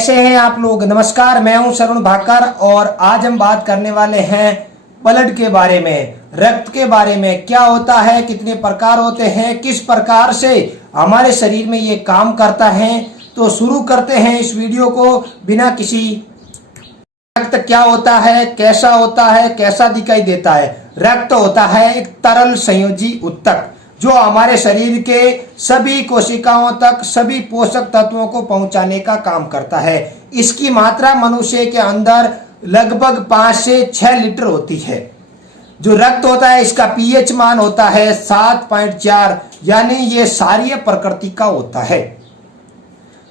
कैसे हैं आप लोग। नमस्कार, मैं हूं शरण भाकर और आज हम बात करने वाले हैं ब्लड के बारे में, रक्त के बारे में। क्या होता है, कितने प्रकार होते हैं, किस प्रकार से हमारे शरीर में ये काम करता है। तो शुरू करते हैं इस वीडियो को बिना किसी। रक्त क्या होता है, कैसा होता है, कैसा दिखाई देता है। रक्त होता है एक तरल संयोजी ऊतक जो हमारे शरीर के सभी कोशिकाओं तक सभी पोषक तत्वों को पहुंचाने का काम करता है। इसकी मात्रा मनुष्य के अंदर लगभग 5 से 6 लीटर होती है। जो रक्त होता है इसका पीएच मान होता है 7.4, यानी ये क्षारीय प्रकृति का होता है।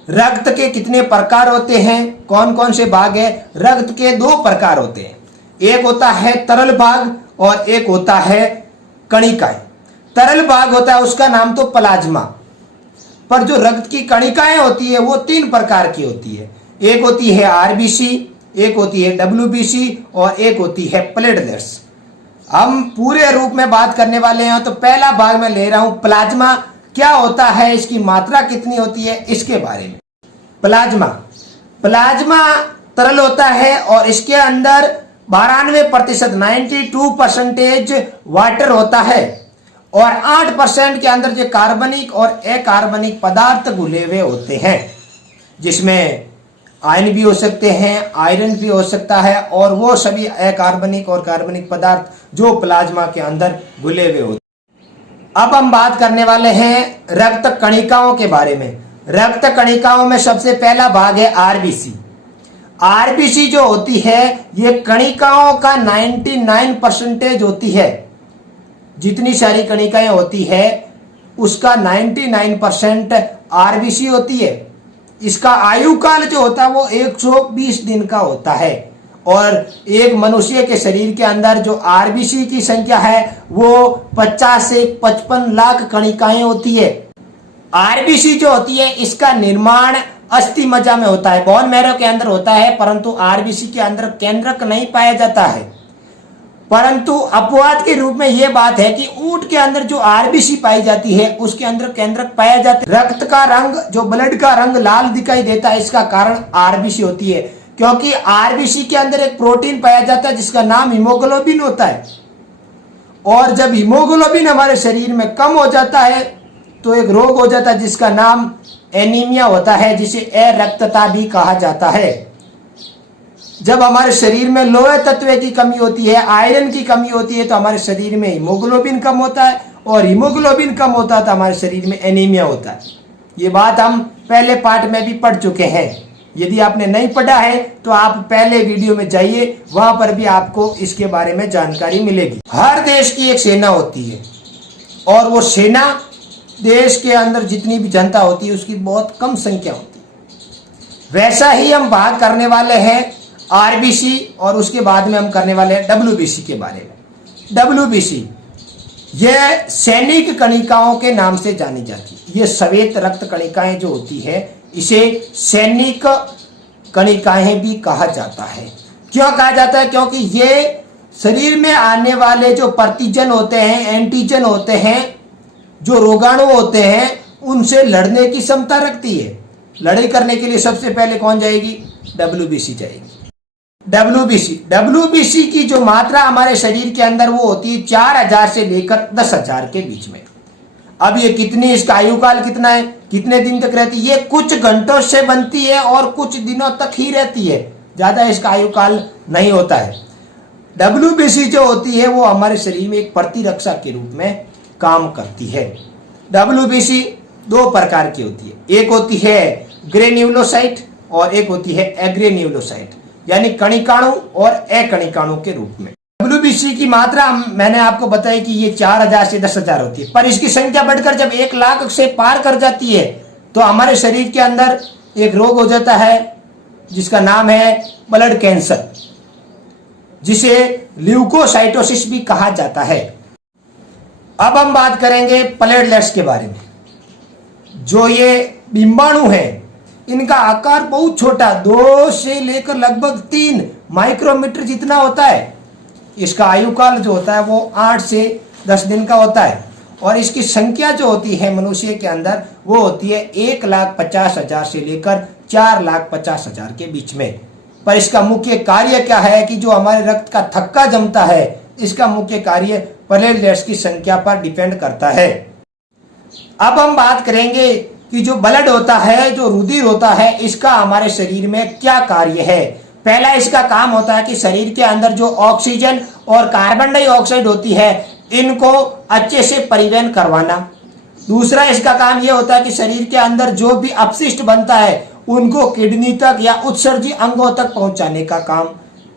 रक्त के कितने प्रकार होते हैं, कौन कौन से भाग है। रक्त के 2 प्रकार होते हैं, एक होता है तरल भाग और एक होता है कणिकाएं। तरल भाग होता है उसका नाम तो प्लाज्मा, पर जो रक्त की कणिकाएं होती है वो 3 प्रकार की होती है। एक होती है आरबीसी, एक होती है डब्ल्यूबीसी और एक होती है प्लेटलेट्स। हम पूरे रूप में बात करने वाले हैं। तो पहला भाग मैं ले रहा हूं प्लाज्मा। क्या होता है, इसकी मात्रा कितनी होती है, इसके बारे में। प्लाज्मा तरल होता है और इसके अंदर 92% 92% वाटर होता है और 8% के अंदर जो कार्बनिक और अकार्बनिक पदार्थ घुले हुए होते हैं, जिसमें आयन भी हो सकते हैं, आयरन भी हो सकता है और वो सभी अकार्बनिक और कार्बनिक पदार्थ जो प्लाज्मा के अंदर घुले हुए होते हैं। अब हम बात करने वाले हैं रक्त कणिकाओं के बारे में। रक्त कणिकाओं में सबसे पहला भाग है आरबीसी। आरबीसी जो होती है ये कणिकाओं का 99% होती है। जितनी सारी कणिकाएं होती है उसका 99% आरबीसी होती है। इसका आयु काल जो होता है वो 120 दिन का होता है और एक मनुष्य के शरीर के अंदर जो आरबीसी की संख्या है वो 50 से 55 लाख कणिकाएं होती है। आरबीसी जो होती है इसका निर्माण अस्थि मज्जा में होता है, बोन मैरो के अंदर होता है, परंतु आरबीसी के अंदर केंद्रक नहीं पाया जाता है। परंतु अपवाद के रूप में यह बात है कि ऊंट के अंदर जो आरबीसी पाई जाती है उसके अंदर केंद्रक पाया जाता है। रक्त का रंग, जो ब्लड का रंग लाल दिखाई देता है, इसका कारण आरबीसी होती है, क्योंकि आरबीसी के अंदर एक प्रोटीन पाया जाता है जिसका नाम हीमोग्लोबिन होता है। और जब हीमोग्लोबिन हमारे शरीर में कम हो जाता है तो एक रोग हो जाता है जिसका नाम एनीमिया होता है, जिसे अरक्तता भी कहा जाता है। जब हमारे शरीर में लोहे तत्व की कमी होती है, आयरन की कमी होती है, तो हमारे शरीर में हीमोग्लोबिन कम होता है और हीमोग्लोबिन कम होता है तो हमारे शरीर में एनीमिया होता है। ये बात हम पहले पार्ट में भी पढ़ चुके हैं। यदि आपने नहीं पढ़ा है तो आप पहले वीडियो में जाइए, वहां पर भी आपको इसके बारे में जानकारी मिलेगी। हर देश की एक सेना होती है और वो सेना देश के अंदर जितनी भी जनता होती है उसकी बहुत कम संख्या होती है। वैसा ही हम बात करने वाले हैं आरबीसी और उसके बाद में हम करने वाले हैं डब्ल्यूबीसी के बारे में। डब्ल्यूबीसी यह सैनिक कणिकाओं के नाम से जानी जाती है। ये श्वेत रक्त कणिकाएं जो होती है इसे सैनिक कणिकाएं भी कहा जाता है। क्यों कहा जाता है, क्योंकि ये शरीर में आने वाले जो प्रतिजन होते हैं, एंटीजन होते हैं, जो रोगाणु होते हैं, उनसे लड़ने की क्षमता रखती है। लड़ाई करने के लिए सबसे पहले कौन जाएगी, डब्ल्यूबीसी जाएगी। डब्ल्यूबीसी की जो मात्रा हमारे शरीर के अंदर वो होती है 4000 से लेकर 10,000 के बीच में। अब ये कितनी, इसका आयु काल कितना है, कितने दिन तक रहती है, ये कुछ घंटों से बनती है और कुछ दिनों तक ही रहती है, ज्यादा इसका आयु काल नहीं होता है। डब्ल्यूबीसी जो होती है वो हमारे शरीर में एक प्रतिरक्षा के रूप में काम करती है। डब्ल्यूबीसी 2 प्रकार की होती है, एक होती है ग्रेन्युलोसाइट और एक होती है एग्रेन्युलोसाइट, यानी कणिकाणु और अकणिकाणु के रूप में। डब्ल्यूबीसी की मात्रा मैंने आपको बताई कि ये 4000 से 10,000 होती है, पर इसकी संख्या बढ़कर जब 1 लाख से पार कर जाती है तो हमारे शरीर के अंदर एक रोग हो जाता है जिसका नाम है ब्लड कैंसर, जिसे ल्यूकोसाइटोसिस भी कहा जाता है। अब हम बात करेंगे प्लेटलेट्स के बारे में। जो ये डिंबाणु है इनका आकार बहुत छोटा, 2 से लेकर लगभग 3 माइक्रोमीटर जितना होता है। इसका आयु काल जो होता है वो 8 से 10 दिन का होता है और इसकी संख्या जो होती है मनुष्य के अंदर वो होती है 1,50,000 से लेकर 4,50,000 के बीच में। पर इसका मुख्य कार्य क्या है कि जो हमारे रक्त का थक्का जमता है, इसका मुख्य कार्य प्लेटलेट्स की संख्या पर डिपेंड करता है। अब हम बात करेंगे कि जो ब्लड होता है, जो रुधिर होता है, इसका हमारे शरीर में क्या कार्य है। पहला इसका काम होता है कि शरीर के अंदर जो ऑक्सीजन और कार्बन डाइऑक्साइड होती है, इनको अच्छे से परिवहन करवाना। दूसरा इसका काम यह होता है कि शरीर के अंदर जो भी अपशिष्ट बनता है, उनको किडनी तक या उत्सर्जी अंगों तक पहुंचाने का काम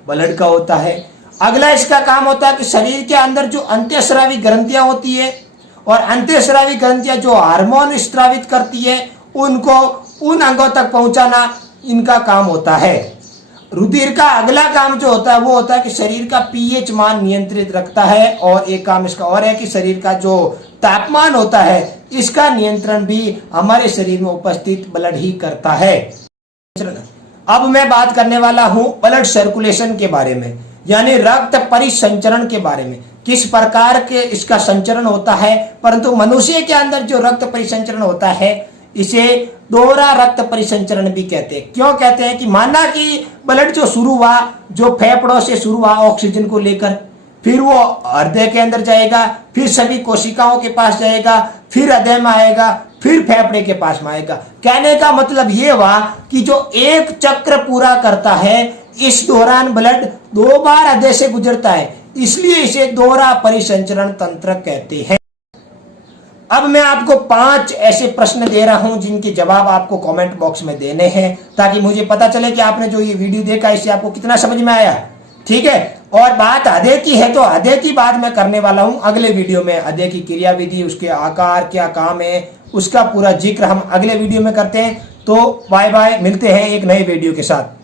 ब्लड का होता है। अगला इसका काम होता है कि शरीर के अंदर जो अंतःस्रावी ग्रंथियां होती है, और अंतःस्रावी ग्रंथियां जो हार्मोन स्रावित करती है, उनको उन अंगों तक पहुंचाना इनका काम होता है। रुधिर का अगला काम जो होता है वो होता है कि शरीर का पीएच मान नियंत्रित रखता है, और एक काम इसका और है कि शरीर का जो तापमान होता है, इसका नियंत्रण भी हमारे शरीर में उपस्थित ब्लड ही करता है। अब मैं बात करने वाला हूं ब्लड सर्कुलेशन के बारे में, यानी रक्त परिसंचरण के बारे में, किस प्रकार के इसका संचरण होता है। परंतु मनुष्य के अंदर जो रक्त परिसंचरण होता है, इसे दोहरा रक्त परिसंचरण भी कहते हैं। क्यों कहते हैं कि माना कि ब्लड जो शुरू हुआ, जो फेफड़ों से शुरू हुआ ऑक्सीजन को लेकर, फिर वो हृदय के अंदर जाएगा, फिर सभी कोशिकाओं के पास जाएगा, फिर हृदय में आएगा, फिर फेफड़े के पास में आएगा। कहने का मतलब ये हुआ कि जो एक चक्र पूरा करता है, इस दौरान ब्लड 2 बार हृदय से गुजरता है, इसलिए इसे दोहरा परिसंचरण तंत्र कहते हैं। अब मैं आपको 5 ऐसे प्रश्न दे रहा हूं जिनके जवाब आपको कमेंट बॉक्स में देने हैं, ताकि मुझे पता चले कि आपने जो ये वीडियो देखा इससे आपको कितना समझ में आया। ठीक है। और बात हृदय की है, तो हृदय की बात मैं करने वाला हूं अगले वीडियो में। हृदय की क्रिया विधि, उसके आकार, क्या काम है, उसका पूरा जिक्र हम अगले वीडियो में करते हैं। तो बाय बाय, मिलते हैं एक नए वीडियो के साथ।